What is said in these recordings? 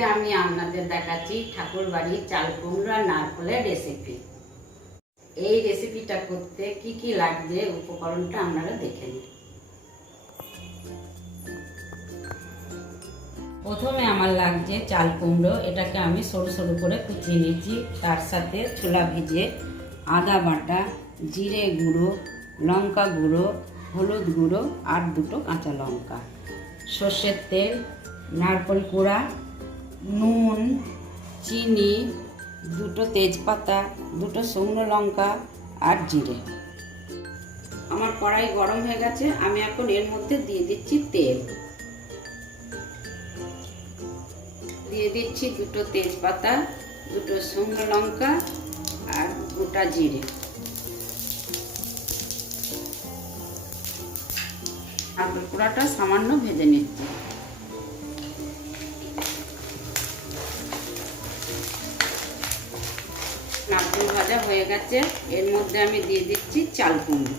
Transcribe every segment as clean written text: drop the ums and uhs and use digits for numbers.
আজকে আমি আপনাদের দেখাচ্ছি ঠাকুর বাড়ির চাল কুমড়া নারকেলের রেসিপি। এই রেসিপিটা করতে কি কি লাগবে উপকরণটা আপনারা দেখে নিন। প্রথমে আমার লাগছে চাল কুমড়ো, এটাকে আমি সরু সরু করে কুচিয়ে নিয়েছি। তার সাথে ছোলা ভিজে, আদা বাটা, জিরে গুঁড়ো, লঙ্কা গুঁড়ো, হলুদ গুঁড়ো আর দুটো কাঁচা লঙ্কা, সর্ষের তেল, নারকেল কোড়া, নুন, চিনি, দুটো তেজপাতা, দুটো শুকনো লঙ্কা আর জিরে। আমার কড়াই গরম হয়ে গেছে, আমি এখন এর মধ্যে দিয়ে দিচ্ছি তেল। দিয়ে দিচ্ছি দুটো তেজপাতা, দুটো শুকনো লঙ্কা আর গোটা জিরে। নারকেল কোড়াটা সামান্য ভেজে নিচ্ছি। নারকেল ভাজা হয়ে গেছে, এর মধ্যে আমি দিয়ে দিচ্ছি চাল কুমড়ো।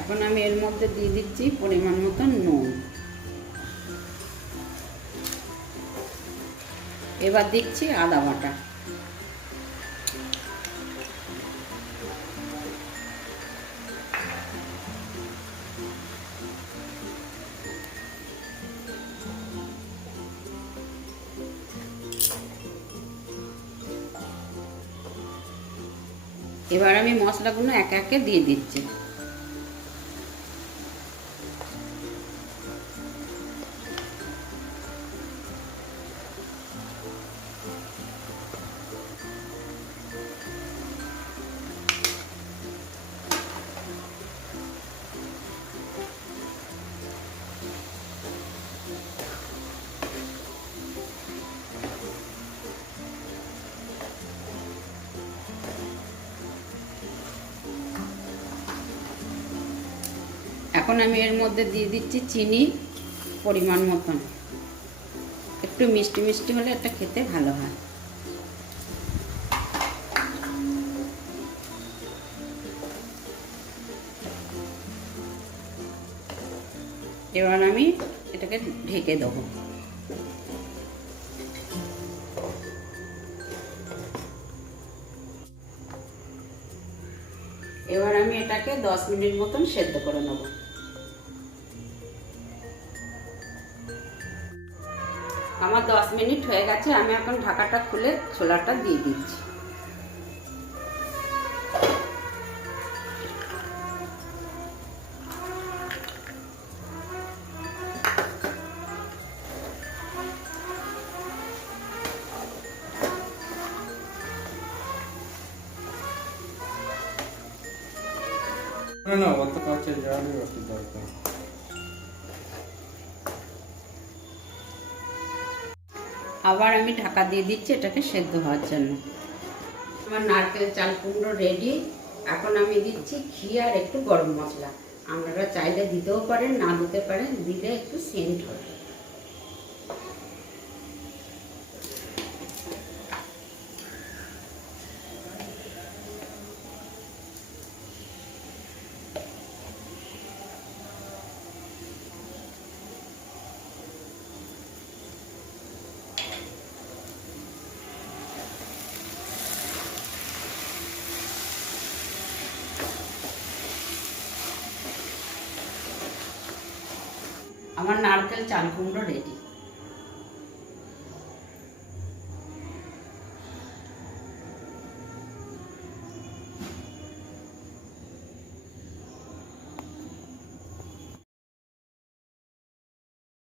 এখন আমি এর মধ্যে দিয়ে দিচ্ছি পরিমাণ মতন নুন। এবার দিচ্ছি আদা বাটা। এবার আমি মশলাগুলো একে একে দিয়ে দিচ্ছি। এখন আমি এর মধ্যে দিয়ে দিচ্ছি চিনি পরিমাণ মতন। একটু মিষ্টি মিষ্টি হলে এটা খেতে ভালো হয়। এবার আমি এটাকে ঢেকে দেবো। এবার আমি এটাকে 10 মিনিট মতন সেদ্ধ করে নেব। আমার 10 মিনিট হয়ে গেছে, আমি এখন ঢাকাটা খুলে ছোলাটা দিয়ে দিচ্ছি। না অত কাছে যাবে অত দরকার। আবার আমি ঢাকা দিয়ে দিচ্ছি এটাকে সেদ্ধ হওয়ার জন্য। আমার নারকেল চাল কুমড়ো রেডি। এখন আমি দিচ্ছি ঘি আর একটু গরম মশলা। আপনারা চাইলে দিতেও পারেন, না দিতে পারেন, দিলে একটু সেন্ট হবে। আমার নারকেল চাল কুমড়ো রেডি।